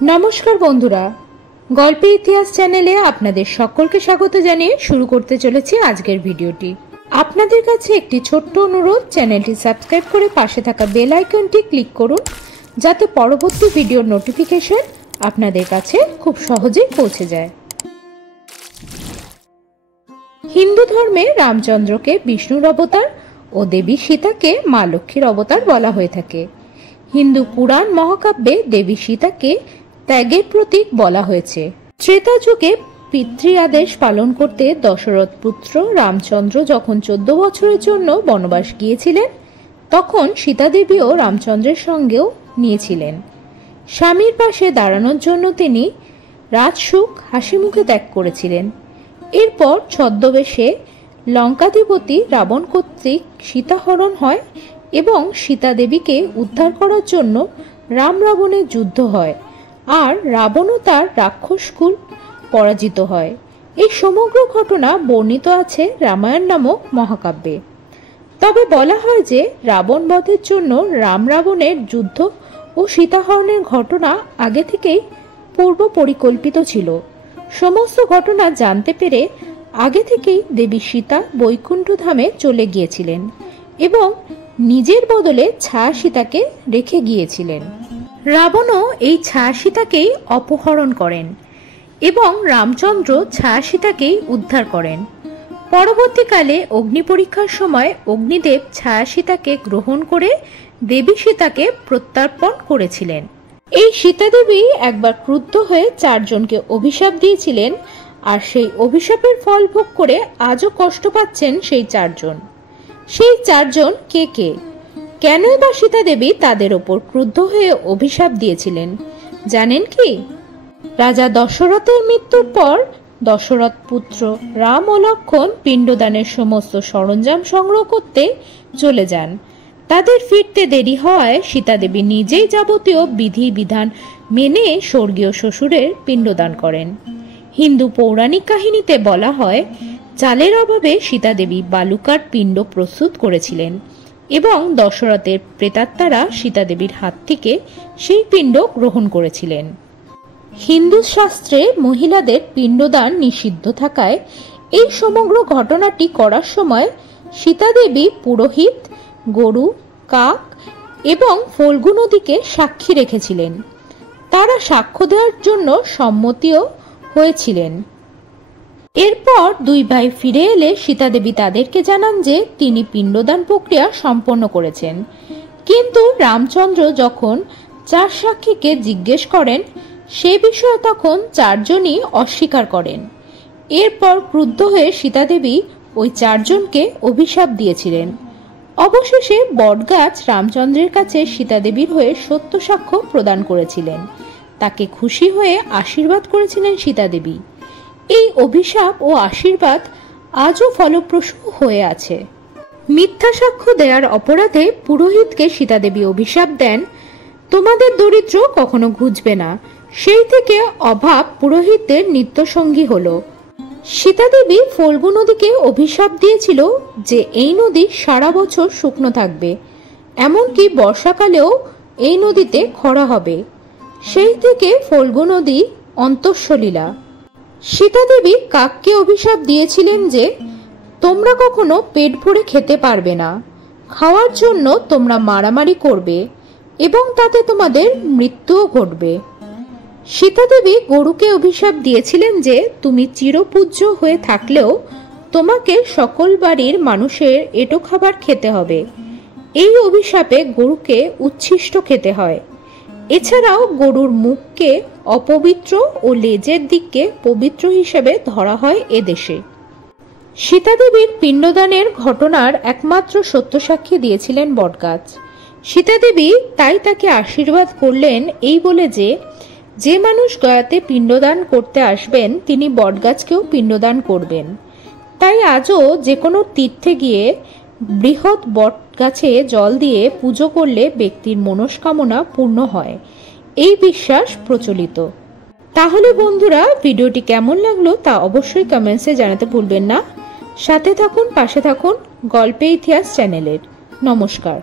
নমস্কার বন্ধুরা, গল্পে ইতিহাস চ্যানেলে আপনাদের সকলকে স্বাগত জানিয়ে শুরু করতে চলেছি আজকের ভিডিওটি। আপনাদের কাছে একটি ছোট্ট অনুরোধ, চ্যানেলটি সাবস্ক্রাইব করে পাশে থাকা বেল আইকনটি ক্লিক করুন যাতে পরবর্তী ভিডিওর নোটিফিকেশন আপনাদের কাছে খুব সহজেই পৌঁছে যায়। হিন্দু ধর্মে রামচন্দ্রকে বিষ্ণুর অবতার ও দেবী সীতাকে মা লক্ষ্মীর অবতার বলা হয়ে থাকে। হিন্দু পুরাণ মহাকাব্যে দেবী সীতাকে ত্যাগের প্রতীক বলা হয়েছে। ত্রেতা যুগে পিতৃ আদেশ পালন করতে দশরথ পুত্র রামচন্দ্র যখন 14 বছরের জন্য বনবাস গিয়েছিলেন, তখন সীতা দেবীও রামচন্দ্রের সঙ্গেও নিয়েছিলেন। স্বামীর পাশে দাঁড়ানোর জন্য তিনি রাজসুখ হাসি মুখে ত্যাগ করেছিলেন। এরপর ছদ্মবেশে লঙ্কাধিপতি রাবণ কর্তৃক সীতাহরণ হয় এবং সীতা দেবীকে উদ্ধার করার জন্য রাম রাবণের যুদ্ধ হয়, আর রাবণও তার রাক্ষসকুল পরাজিত হয়। এই সমগ্র ঘটনা বর্ণিত আছে রামায়ণ নামক মহাকাব্যে। তবে বলা হয় যে রাবণ বধের জন্য রাম রাবণের যুদ্ধ ও সীতাহরণের ঘটনা আগে থেকেই পূর্ব পরিকল্পিত ছিল। সমস্ত ঘটনা জানতে পেরে আগে থেকেই দেবী সীতা বৈকুণ্ঠ ধামে চলে গিয়েছিলেন এবং নিজের বদলে ছায়া সীতাকে রেখে গিয়েছিলেন। রাবণও এই ছায়া সীতাকেই অপহরণ করেন এবং রামচন্দ্র ছায়া সীতাকেই উদ্ধার করেন। পরবর্তীকালে অগ্নি পরীক্ষার সময় অগ্নিদেব ছায়া সীতাকে গ্রহণ করে দেবী সীতাকে প্রত্যর্পণ করেছিলেন। এই সীতা দেবী একবার ক্রুদ্ধ হয়ে 4 জনকে অভিশাপ দিয়েছিলেন, আর সেই অভিশাপের ফল ভোগ করে আজও কষ্ট পাচ্ছেন সেই 4 জন। সেই 4 জন কে কে? কেনই বা সীতা দেবী তাদের ওপর ক্রুদ্ধ হয়ে অভিশাপ দিয়েছিলেন জানেন কি? রাজা দশরথের মৃত্যুর পর দশরথ পুত্র রাম ও লক্ষ্মণ পিণ্ডদানের সমস্ত সরঞ্জাম সংগ্রহ করতে চলে যান। তাদের ফিরতে দেরি হওয়ায় সীতা দেবী নিজেই যাবতীয় বিধি বিধান মেনে স্বর্গীয় শ্বশুরের পিণ্ডদান করেন। হিন্দু পৌরাণিক কাহিনীতে বলা হয়, চালের অভাবে সীতা দেবী বালুকার পিণ্ড প্রস্তুত করেছিলেন এবং দশরথের প্রেতাত্মারা সীতা দেবীর হাত থেকে সেই পিণ্ড গ্রহণ করেছিলেন। হিন্দু শাস্ত্রে মহিলাদের পিণ্ডদান নিষিদ্ধ থাকায় এই সমগ্র ঘটনাটি করার সময় সীতা দেবী পুরোহিত, গরু, কাক এবং ফল্গু নদীকে সাক্ষী রেখেছিলেন। তারা সাক্ষ্য দেওয়ার জন্য সম্মতিও হয়েছিলেন। এরপর 2 ভাই ফিরে এলে সীতা দেবী তাদেরকে জানান যে তিনি পিণ্ডদান প্রক্রিয়া সম্পন্ন করেছেন। কিন্তু রামচন্দ্র যখন 4 সাক্ষীকে জিজ্ঞেস করেন সে বিষয়ে তখন 4 জনই অস্বীকার করেন। এরপর ক্রুদ্ধ হয়ে সীতা দেবী ওই 4 জনকে অভিশাপ দিয়েছিলেন। অবশেষে বটগাছ রামচন্দ্রের কাছে সীতা দেবীর হয়ে সত্য সাক্ষ্য প্রদান করেছিলেন। তাকে খুশি হয়ে আশীর্বাদ করেছিলেন সীতা দেবী। এই অভিশাপ ও আশীর্বাদ আজও ফলপ্রসূ হয়ে আছে। মিথ্যা সাক্ষ্য দেওয়ার অপরাধে পুরোহিতকে সীতা দেবী অভিশাপ দেন, তোমাদের দরিদ্র কখনো ঘুচবে না। সেই থেকে অভাব পুরোহিতদের নিত্যসঙ্গী হলো। সীতা দেবী ফল্গু নদীকে অভিশাপ দিয়েছিল যে এই নদী সারা বছর শুকনো থাকবে, এমনকি বর্ষাকালেও এই নদীতে খরা হবে। সেই থেকে ফল্গু নদী অন্তঃসলীলা। সীতা দেবী কাককে অভিশাপ দিয়েছিলেন যে তোমরা কখনো পেট ভরে খেতে পারবে না, খাওয়ার জন্য তোমরা মারামারি করবে এবং তাতে তোমাদের মৃত্যুও ঘটবে। সীতা দেবী গরুকে অভিশাপ দিয়েছিলেন যে তুমি চিরপূজ্য হয়ে থাকলেও তোমাকে সকল বাড়ির মানুষের এঁটো খাবার খেতে হবে। এই অভিশাপে গরুকে উচ্ছিষ্ট খেতে হয়। এছাড়াও গরুর মুখকে অপবিত্র ও লেজের দিককে পবিত্র হিসেবে ধরা হয় এদেশে। সীতা দেবীর পিণ্ডদানের ঘটনার একমাত্র সত্য সাক্ষী দিয়েছিলেন বটগাছ। সীতা দেবী তাই তাকে আশীর্বাদ করলেন এই বলে যে যে মানুষ গয়াতে পিণ্ডদান করতে আসবেন তিনি বটগাছকেও পিণ্ডদান করবেন। তাই আজও যে কোনো তীর্থে গিয়ে বৃহৎ বট গাছে জল দিয়ে পুজো করলে ব্যক্তির মনস্কামনা পূর্ণ হয়, এই বিশ্বাস প্রচলিত। তাহলে বন্ধুরা, ভিডিওটি কেমন লাগলো তা অবশ্যই কমেন্টসে জানাতে ভুলবেন না। সাথে থাকুন, পাশে থাকুন গল্পে ইতিহাস চ্যানেলের। নমস্কার।